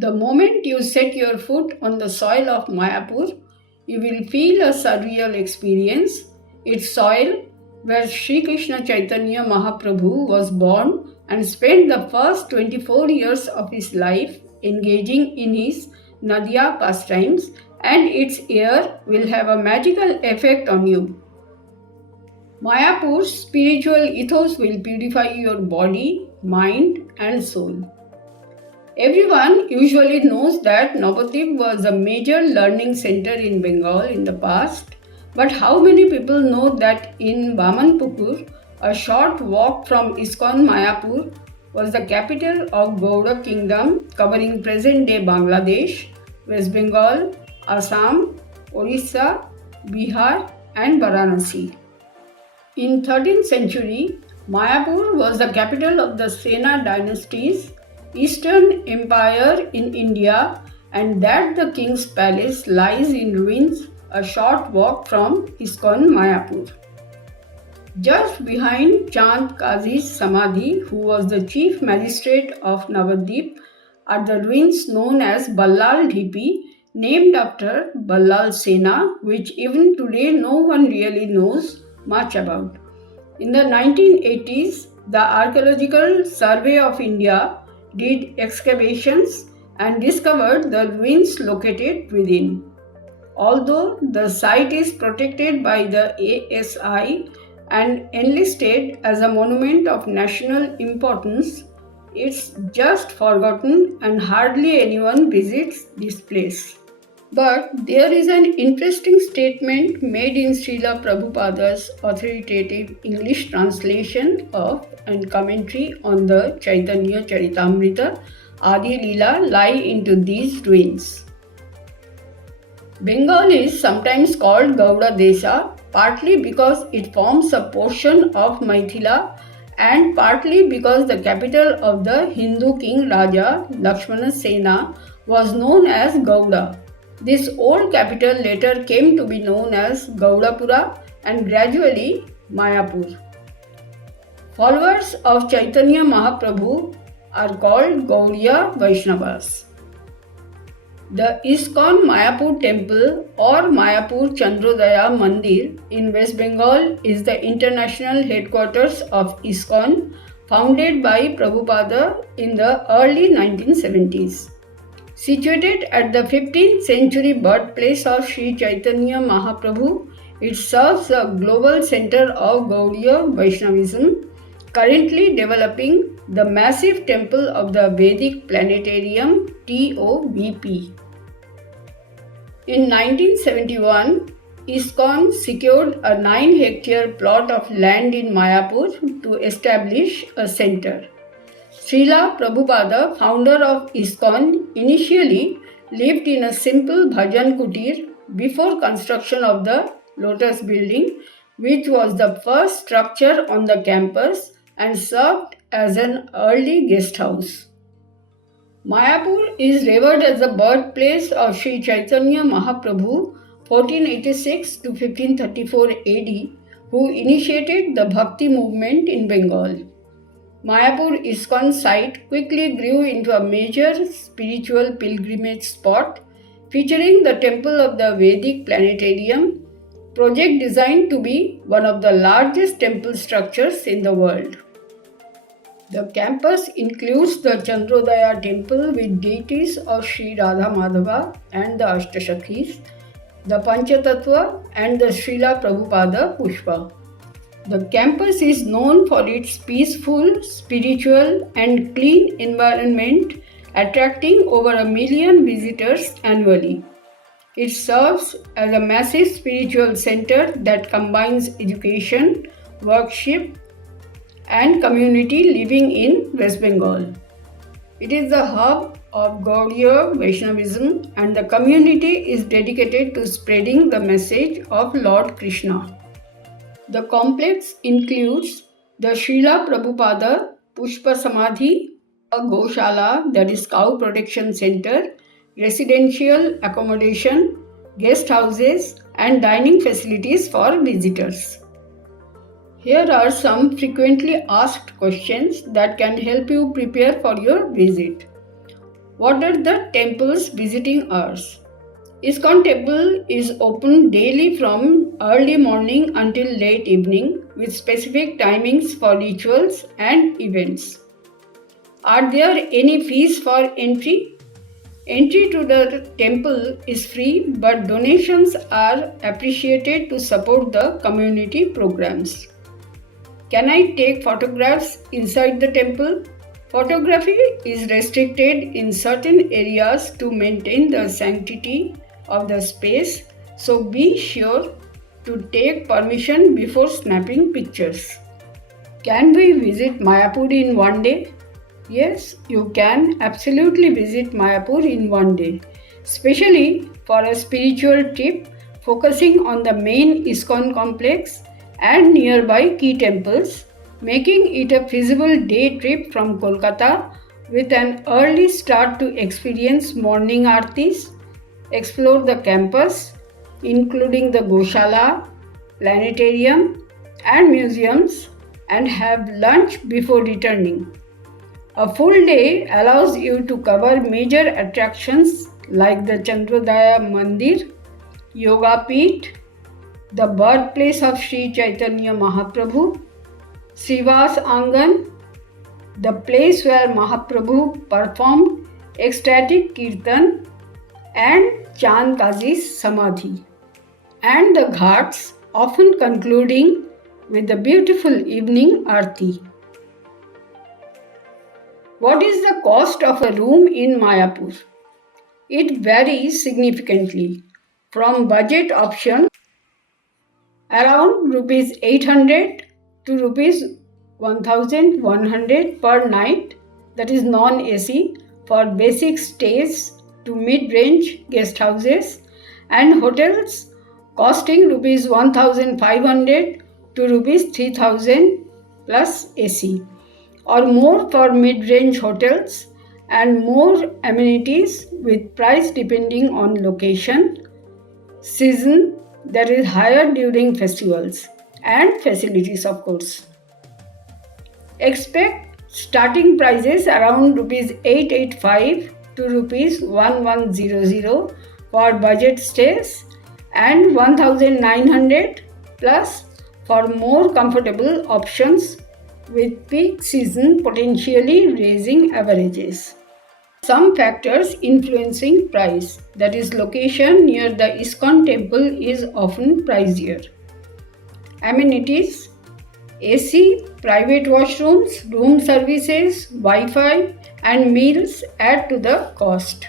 The moment you set your foot on the soil of Mayapur, you will feel a surreal experience. Its soil, where Sri Krishna Chaitanya Mahaprabhu was born and spent the first 24 years of his life engaging in his Nadia pastimes, and its air will have a magical effect on you. Mayapur's spiritual ethos will purify your body, mind, and soul. Everyone usually knows that Navadvip was a major learning center in Bengal in the past, but how many people know that in Vamanpukur, a short walk from ISKCON Mayapur, was the capital of Gauda Kingdom covering present-day Bangladesh, West Bengal, Assam, Orissa, Bihar and Varanasi. In 13th century, Mayapur was the capital of the Sena dynasties, Eastern Empire in India, and that the king's palace lies in ruins a short walk from ISKCON Mayapur. Just behind Chand Kazi's Samadhi, who was the chief magistrate of Navadvip, are the ruins known as Ballal Dhipi, named after Ballal Sena, which even today no one really knows much about. In the 1980s, the Archaeological Survey of India did excavations and discovered the ruins located within. Although the site is protected by the ASI and enlisted as a monument of national importance, it's just forgotten and hardly anyone visits this place. But there is an interesting statement made in Srila Prabhupada's authoritative English translation of and commentary on the Chaitanya Charitamrita Adi Leela lie into these ruins. Bengal is sometimes called Gauda Desha, partly because it forms a portion of Maithila and partly because the capital of the Hindu king Raja Lakshmana Sena was known as Gauda. This old capital later came to be known as Gaudapura and gradually Mayapur. Followers of Chaitanya Mahaprabhu are called Gaudiya Vaishnavas. The ISKCON Mayapur temple or Mayapur Chandrodaya Mandir in West Bengal is the international headquarters of ISKCON, founded by Prabhupada in the early 1970s. Situated at the 15th century birthplace of Sri Chaitanya Mahaprabhu, it serves a global center of Gaudiya Vaishnavism, currently developing the massive temple of the Vedic Planetarium TOVP. In 1971, ISKCON secured a 9-hectare plot of land in Mayapur to establish a center. Srila Prabhupada, founder of ISKCON, initially lived in a simple bhajan kutir before construction of the Lotus building, which was the first structure on the campus and served as an early guest house. Mayapur is revered as the birthplace of Sri Chaitanya Mahaprabhu 1486 to 1534 AD, who initiated the Bhakti movement in Bengal. Mayapur ISKCON site quickly grew into a major spiritual pilgrimage spot, featuring the temple of the Vedic Planetarium, project designed to be one of the largest temple structures in the world. The campus includes the Chandrodaya temple with deities of Sri Radha Madhava and the Ashtashakis, the Panchatattva and the Srila Prabhupada Pushpa. The campus is known for its peaceful, spiritual and clean environment, attracting over 1 million visitors annually. It serves as a massive spiritual center that combines education, worship and community living in West Bengal. It is the hub of Gaudiya Vaishnavism and the community is dedicated to spreading the message of Lord Krishna. The complex includes the Srila Prabhupada Pushpa Samadhi, a Goshala, that is cow protection center, residential accommodation, guest houses and dining facilities for visitors. Here are some frequently asked questions that can help you prepare for your visit. What are the temple's visiting hours? ISKCON temple is open daily from early morning until late evening with specific timings for rituals and events. Are there any fees for entry? Entry to the temple is free, but donations are appreciated to support the community programs. Can I take photographs inside the temple? Photography is restricted in certain areas to maintain the sanctity of the space, so be sure to take permission before snapping pictures. Can we visit Mayapur in one day? Yes, you can absolutely visit Mayapur in one day, especially for a spiritual trip focusing on the main ISKCON complex and nearby key temples, making it a feasible day trip from Kolkata with an early start to experience morning aartis, explore the campus, including the Goshala, planetarium, and museums, and have lunch before returning. A full day allows you to cover major attractions like the Chandrodaya Mandir, Yoga Peeth, the birthplace of Sri Chaitanya Mahaprabhu, Srivas Angan, the place where Mahaprabhu performed ecstatic kirtan, and Chand Kazi's Samadhi, and the ghats, often concluding with the beautiful evening arti. What is the cost of a room in Mayapur? It varies significantly from budget option around rupees 800 to rupees 1100 per night, that is non-AC, for basic stays, to mid-range guest houses and hotels costing rupees 1500 to rupees 3000 plus AC, or more for mid-range hotels, and more amenities with price depending on location, season, that is higher during festivals, and facilities of course. Expect starting prices around rupees 885 to rupees 1100 for budget stays and 1900 plus for more comfortable options, with peak season potentially raising averages. Some factors influencing price, that is location near the ISKCON temple, is often pricier. Amenities: AC, private washrooms, room services, Wi-Fi and meals add to the cost.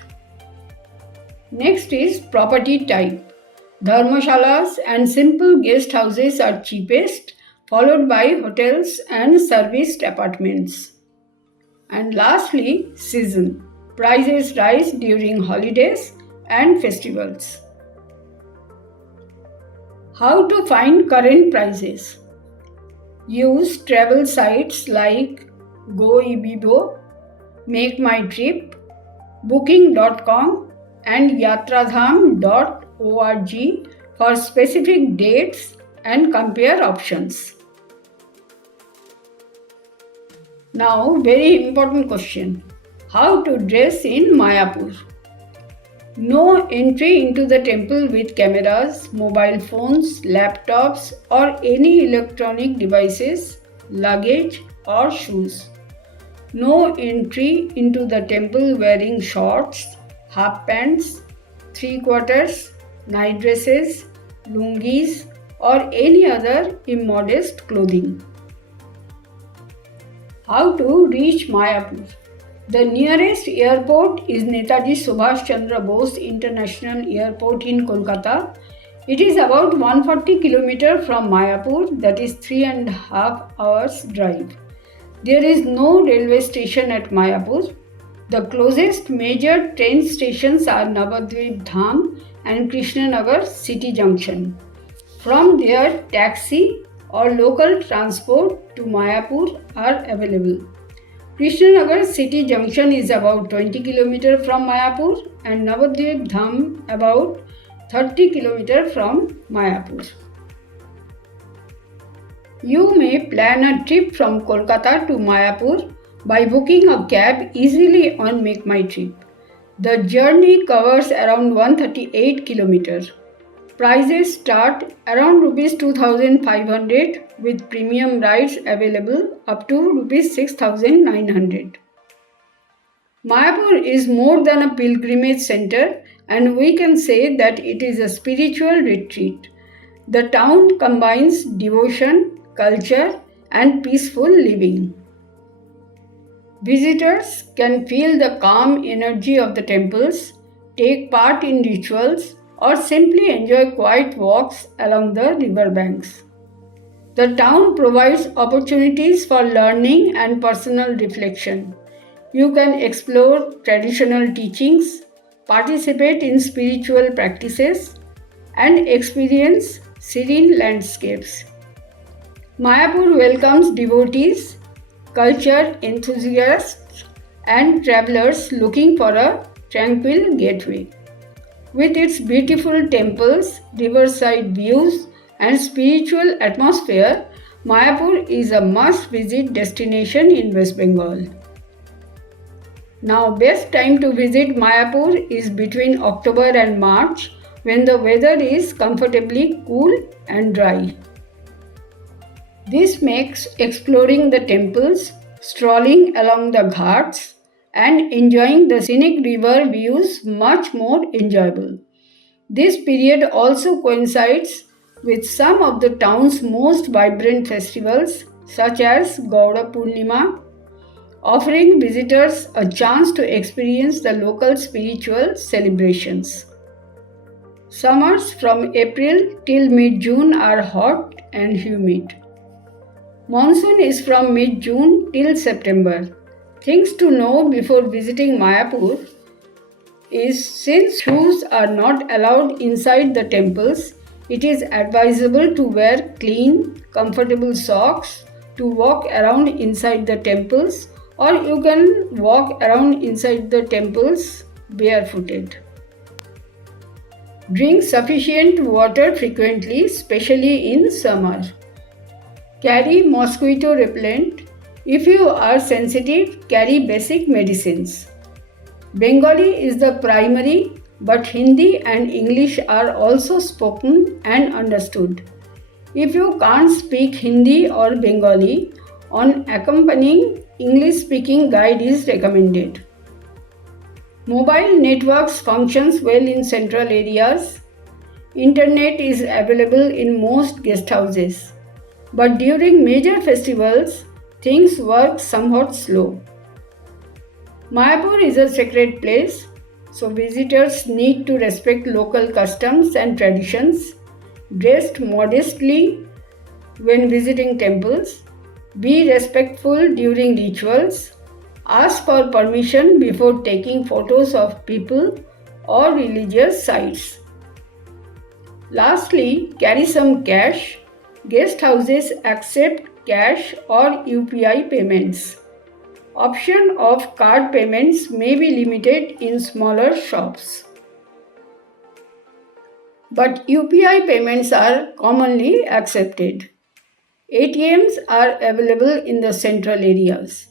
Next is property type. Dharmashalas and simple guest houses are cheapest, followed by hotels and serviced apartments. And lastly, season. Prices rise during holidays and festivals. How to find current prices? Use travel sites like GoIbibo, Make My Trip, Booking.com and Yatradham.org for specific dates and compare options. Now, very important question. How to dress in Mayapur? No entry into the temple with cameras, mobile phones, laptops or any electronic devices, luggage or shoes. No entry into the temple wearing shorts, half pants, three quarters, night dresses, lungis or any other immodest clothing. How to reach Mayapur? The nearest airport is Netaji Subhash Chandra Bose International Airport in Kolkata. It is about 140 km from Mayapur, that is 3.5 hours drive. There is no railway station at Mayapur. The closest major train stations are Navadvip Dham and Krishnanagar City Junction. From there, taxi or local transport to Mayapur are available. Krishnanagar City Junction is about 20 km from Mayapur and Navadvip Dham about 30 km from Mayapur. You may plan a trip from Kolkata to Mayapur by booking a cab easily on Make My Trip. The journey covers around 138 kilometers. Prices start around rupees 2500 with premium rides available up to rupees 6900. Mayapur is more than a pilgrimage center, and we can say that it is a spiritual retreat. The town combines devotion, culture, and peaceful living. Visitors can feel the calm energy of the temples, take part in rituals, or simply enjoy quiet walks along the river banks. The town provides opportunities for learning and personal reflection. You can explore traditional teachings, participate in spiritual practices, and experience serene landscapes. Mayapur welcomes devotees, culture enthusiasts, and travelers looking for a tranquil getaway. With its beautiful temples, riverside views, and spiritual atmosphere, Mayapur is a must-visit destination in West Bengal. Now, best time to visit Mayapur is between October and March, when the weather is comfortably cool and dry. This makes exploring the temples, strolling along the ghats, and enjoying the scenic river views much more enjoyable. This period also coincides with some of the town's most vibrant festivals, such as Gaura Purnima, offering visitors a chance to experience the local spiritual celebrations. Summers from April till mid-June are hot and humid. Monsoon is from mid-June till September. Things to know before visiting Mayapur is, since shoes are not allowed inside the temples, it is advisable to wear clean, comfortable socks to walk around inside the temples, or you can walk around inside the temples barefooted. Drink sufficient water frequently, especially in summer. Carry mosquito repellent. If you are sensitive, carry basic medicines. Bengali is the primary, but Hindi and English are also spoken and understood. If you can't speak Hindi or Bengali, an accompanying English-speaking guide is recommended. Mobile networks functions well in central areas. Internet is available in most guest houses. But during major festivals, things work somewhat slow. Mayapur is a sacred place, so visitors need to respect local customs and traditions, dress modestly when visiting temples, be respectful during rituals, ask for permission before taking photos of people or religious sites. Lastly, carry some cash. Guest houses accept cash or UPI payments. Option of card payments may be limited in smaller shops. But UPI payments are commonly accepted. ATMs are available in the central areas.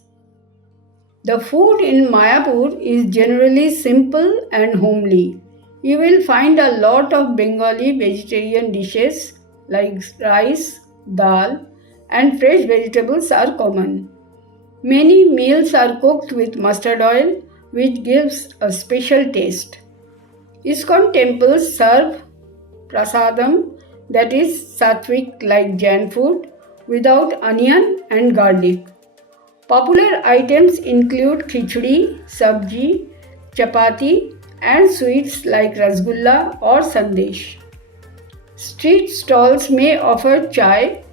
The food in Mayapur is generally simple and homely. You will find a lot of Bengali vegetarian dishes like rice, dal, and fresh vegetables are common. Many meals are cooked with mustard oil, which gives a special taste. ISKCON temples serve prasadam, that is sattvic like Jain food, without onion and garlic. Popular items include khichdi, sabji, chapati, and sweets like rasgulla or sandesh. Street stalls may offer chai,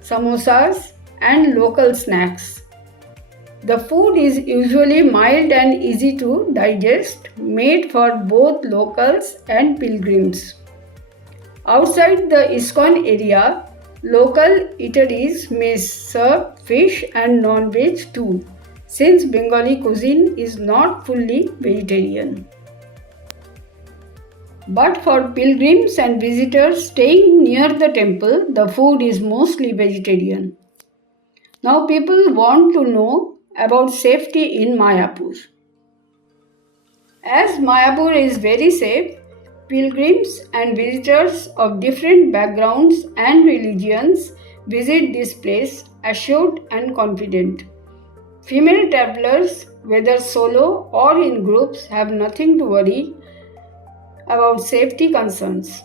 samosas, and local snacks. The food is usually mild and easy to digest, made for both locals and pilgrims. Outside the ISKCON area, local eateries may serve fish and non-veg too, since Bengali cuisine is not fully vegetarian. But for pilgrims and visitors staying near the temple, the food is mostly vegetarian. Now people want to know about safety in Mayapur. As Mayapur is very safe, pilgrims and visitors of different backgrounds and religions visit this place assured and confident. Female travelers, whether solo or in groups, have nothing to worry about safety concerns.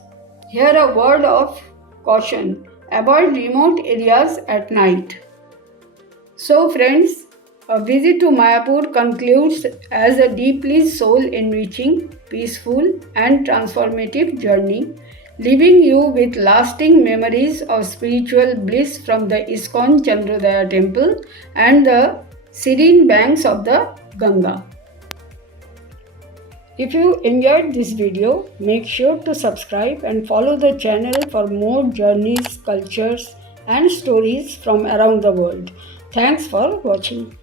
Here, a word of caution: avoid remote areas at night. So, friends, a visit to Mayapur concludes as a deeply soul enriching, peaceful, and transformative journey, leaving you with lasting memories of spiritual bliss from the ISKCON Chandrodaya temple and the serene banks of the Ganga. If you enjoyed this video, make sure to subscribe and follow the channel for more journeys, cultures, and stories from around the world. Thanks for watching.